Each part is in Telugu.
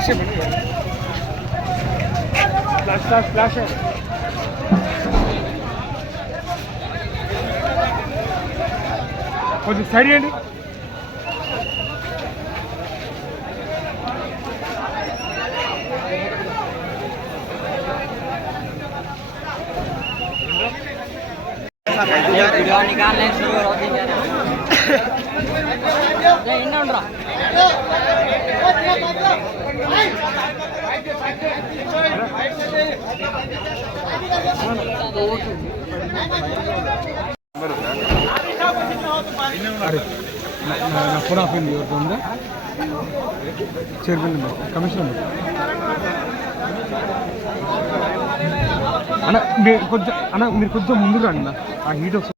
ఫ్లాష్ ఫ్లాష్ ఫ్లాష్ ఫ్లాష్ కొంచెం సైడ్ చేయండి वीडियो निकालने शुरू करो तीन నా- ఫోన్ ఆఫ్ అయింది ఎవరితో ఉందా చైర్మన్ కమిషనర్ అన్న మీరు కొంచెం అన్న మీరు కొంచెం ముందు రండి ఆ హీట్ వస్తుంది.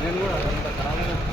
నేను కూడా అంత ఖరాబ్